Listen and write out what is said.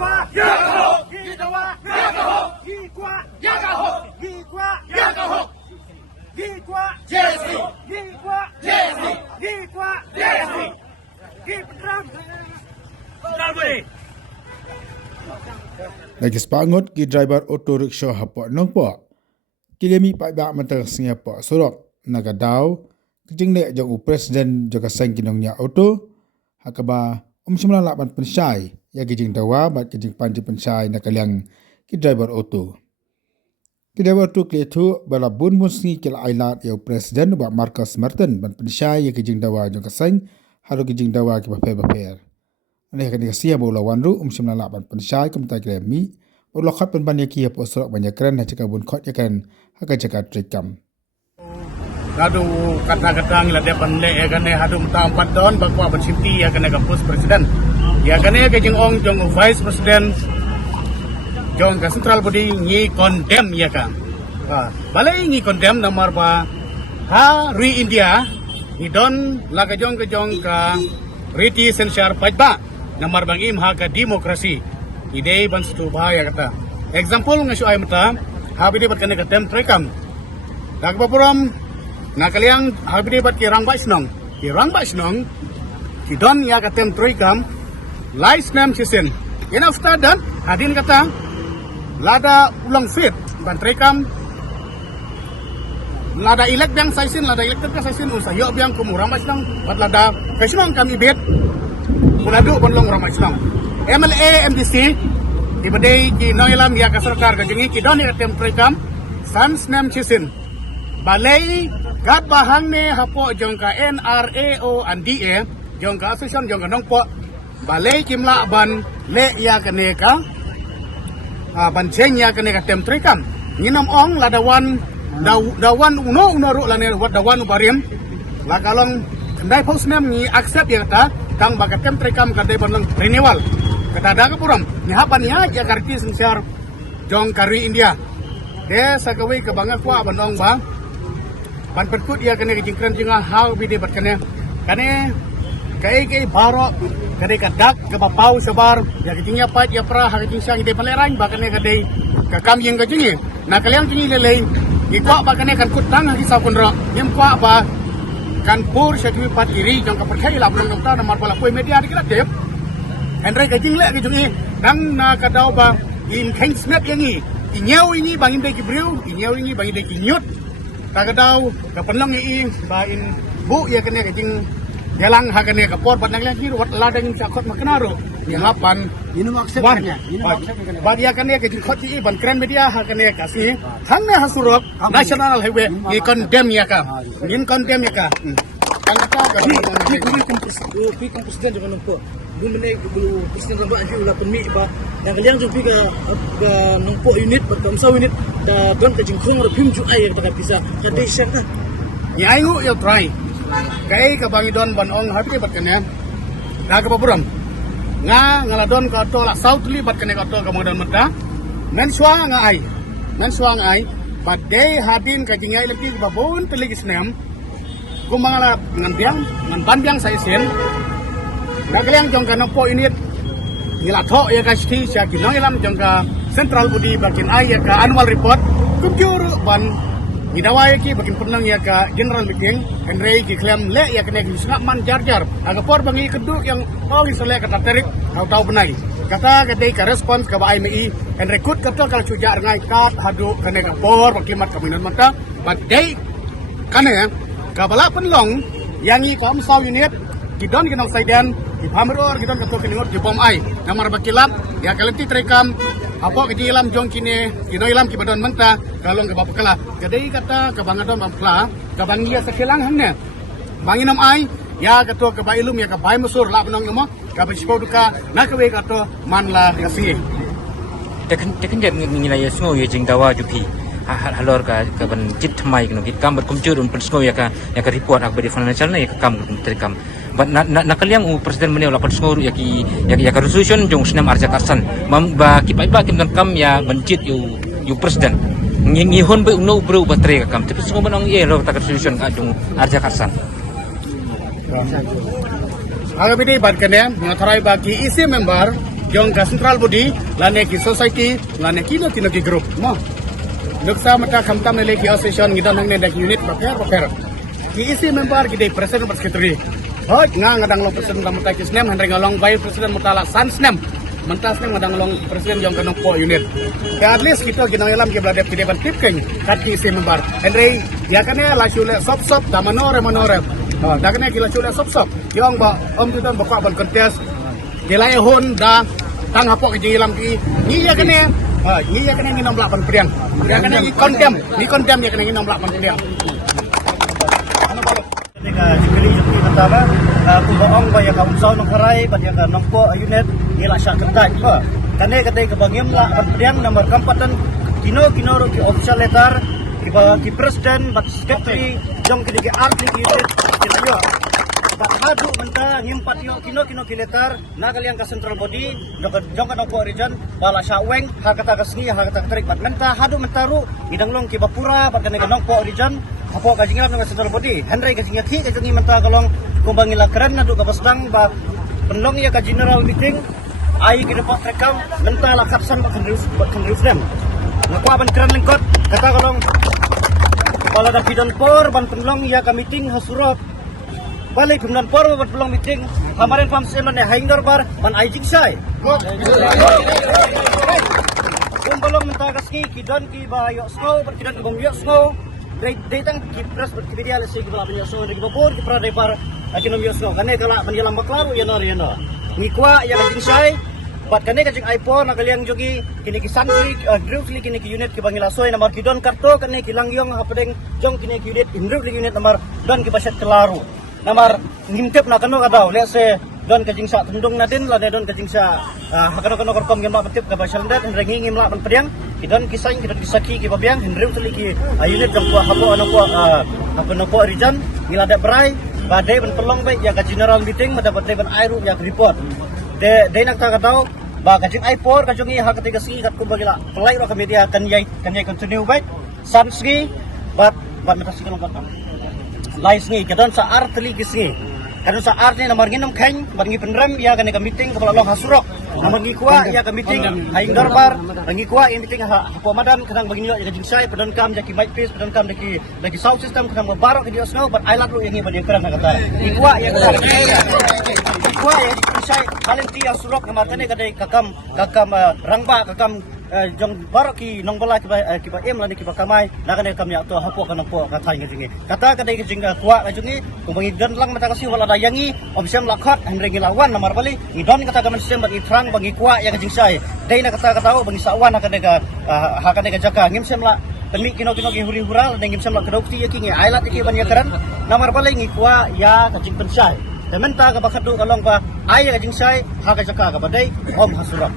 Gidawa, Gidawa, Gikwa, Gikwa, Gikwa, Jesse, Gikwa, Jesse, Gikwa, Jesse, Gipram, Lagi sepangut ki driver auto rickshaw hapok nong po. Kilemi pak bak mentang singa po sorok naga daw kejing nek jong presiden joka seng kinongnya auto hakaba semula lapan pensai ya kejing dawa bat kejing panji pensai nak kaliang ki driver auto. Ki driver auto kletu bala bun musni kil ailat ya presiden ba Marcus Martin ban pensai ya kejing dawa joka seng haru kejing dawa ki baper. Ane kan dikasih bola wanru semula lapan pensai kementai kilemi bola khat penban ya ki ya posok banyak keren cakap bun khat ya kan haka cakap trikam. Hadu kata-kata ngila dia pandai ya kan hadu mta 4 tahun bakwa bersinti ya kan kampus presiden. Ya kan ya kejeng ong jong vice president jong ka central body ni condemn ya kan. Balai ni condemn nomor ba ha ri India ni don la ka jong ka riti sensar pajba nomor bang im ha ka demokrasi. Ide ban stu bahaya kata. Example ngasu ay mata habide bat kan ka tem trekam. Dagbapuram na kaliang habide bat ki rangba isnong ki don ya katem troikam lais nam sisen in after dan hadin kata lada ulang fit ban troikam lada elek biang saisin usa yo biang kum rangba isnong bat lada kaisnong kami bet kuladu bonlong rangba isnong MLA MDC ibadai ki noilam ya kasarkar kajengi ki don ya katem troikam sans nam sisen balai gat bahang ne hapo jongka NRAO and DA jongka association jongka nongpo balai kimla ban le ya kaneka ban cheng ya kaneka tem trikam nginam ong ladawan dawan uno ru lane wat dawan ubarim la kalong kendai postnem ni accept ya ta tang baka tem trikam kadai ban renewal kata daga puram ni hapan ya ya karti sensar jongka ri India de sakawi kabanga kwa banong ba ban perkut ya kene jingkran jinga hau bide bat kene kai baro kene kadak ke bapau sabar ya kijingnya pat ya pra ha kijing sang ide palerang ba kene kadai ka kam yang ka jingi na kaliang jingi lelei ikwa ba kene kan kutang ha kisau kunro nim kwa ba kan pur syakwi pat iri jang ka perkai la belum ta nomor bala koi media dikira tep andre ka jing le ki jingi dang na kadau ba in keng snap yang inyau ini bangin de ki briu inyau ini bangin de ki nyut tagadau kapenlang i bain bu ya kene kajing gelang ha kene kapor bat nang lagi wat ladang sakot makenaro ya hapan ini maksudnya bagi ya kene kajing khot i ban keren media ha kene kasih hangne hasurok national highway ni condemn ya ka in condemn ya ka kangata ka pi presiden jangan lupa bumene gulu presiden lamba anju la pemi ba yang kalian juga ke nompo unit berkamsa unit da don ke jingkong ro pim ju ai ta bisa kadai seta ni ayu ya try kai ka bangi don ban ong hapi bat kene da ka papuram ngala don ka to la south li bat kene ka to ka modal mata men swang ai bat day hadin ka jingai lebih ba bon teligis nem kumangala ngan ban biang sai sen Nagaliang jongka nompo unit ngilatho ya ka sti sia ginong ilam jongka central budi bakin ai ya ka annual report kumjur ban ngidawai ki bakin penang ya ka general meeting Henry ki klaim le ya kene gisna man jar aga por bangi keduk yang isole kata terik tahu benai kata kadai ka response ka ba IMI and rekrut kata kal cuja ngai kat hadu kene ka por bakimat kaminan mata badai kane ka bala penlong yang i kom saw unit kidon kinong saidan di pameror kita ketua kelingot di bom ai namar bakilam ya kalenti trekam apa ke ilam jong kini kino ilam ki badon menta kalong ke bapakala kadai kata ke bangadon bampla ke bangia sekelang hangnya banginam ai ya ketua ke bailum ya ke bai musur la benong yomo ke bispo duka na ke we kato manla kasih tekan jam ngilai semua ya jing dawa jupi halor ka ban jit mai kno ki kam berkumcur un pensgo ya ka report ak beri financial na ya kam trekam nak kaliang presiden meneu lapan skor ya ki resolution jong senam arja karsan ba ki pai ba kim kam ya bencit yu presiden ngihon be uno bro batre kam tapi semua menang ye lo tak resolution ka jong arja karsan aga bidi bat kene ngatrai bagi isi member jong ka central body lane ki society lane ki group mo nuksa mata khamtam le ki association ngidan hang ne dak unit repair ki isi member ki dei president bat secretary hoi ngadang long president mata ki snem handre ngalong vice president mata la san snem mentas nang ngadang long president jong kanong po unit ya at least kita ginang alam ki bladep ki depan tip keng kat ki isi member handre ya kane la chule sop da manore da kane ki la chule sop yong ba om tu dan ba ban kontes kilai hon da tang hapok ki ilam ki ni ya kane nginom lapan pediang ya kane ni kondem ya kane nginom lapan pediang ketika jikali jikali pertama kubaong baya kaum saw nongkarai baya ka nongko unit ila syak kentai kane ketai kebangiam lapan pediang nomor kampatan kino ro ki official letter ki presiden bat secretary jong ki arti ki unit kilayo hadu menta ngimpat yo kino ki letter na kalian ka central body jong ka nongko region bala syaweng ha kata kasni ha kata tarik bat menta hadu mentaru idanglong ki bapura bat kane ka nongko region apo ka jingam ng central body henry ka jingaki ka jingi menta kalong kumbangi lakran na du ka basdang ba penlong ya ka general meeting ai ki dapat rekam menta la kapsan ba kendrus dem ngakwa ban kran lengkot kata kalong bala da pidon por ban penlong ya ka meeting hasurot balik kemudian por ban penlong meeting kamarin pam seman ne haingdor bar ban ai jingsai kumbalong menta kaski kidon ki ba yo snow ban kidon ki bom yo snow Datang kipras berkidia lesi kibla punya so dari babor kipra depar akinom yosno kane kala menjelang baklaru ya no ngikwa ya lajing sai bat kane kajing iPhone nakaliang jogi kini kisangri drill kini ki unit ki bangila soy nomor kidon karto kane kilang yong hapedeng jong kini ki unit indruk unit nomor don ki baset kelaru nomor ngimtep na kano kadaw lese don kajing sa tundong natin la don kajing sa hakano korkom gemba betip ka basaldat henrengi ngim la pediang kidon kisang kidon kisaki ki babiang henreu tuli ki unit jang kuah hapo ano ko region ngilada berai badai ben pelong baik ya ka general meeting mendapat ben airu ya report de nak ta kadaw ba kajing ipor kajungi ha ketiga si kat kumbagila pelai ro ka media kan yai continue baik sanski bat metasi kalong bat lais ni kidon sa artli kisni kadon sa art ni nomor nginom keng bangi penrem ya kan ka meeting kepala long hasurok namang kuwa ya ka meeting haing darbar bangi kuwa ya meeting ha pamadan kadang bagi ya kajing sai pedon kam jaki mic piece pedon kam daki sound system kadang barok ke snow but I like lu yang ibadi kerang kata kuwa ya kuwa ya sai kalenti ya surok namatane kadai kakam rangba kakam jong barok ki nong bala ki ba em lani ki ba kamai na kan kam ya to hapo kan po kata ngi kata kadai ki jingga kuwa kajungi kumbangi dan lang mata kasi wala dayangi obsem lakot henry lawan nomor bali idon kata kaman system bagi trang bagi kuwa ya kajing sai dai na kata kata bagi sawan akan dega hakan dega jaka ngim sem la temi kino ki huri hural dan ngim sem la kedokti ya ki ngi ailat ki ban ya karan nomor bali ngi kuwa ya kajing pensai dementa ka bakadu kalong pa ay kajing sai ha ka jaka ka badai om hasurak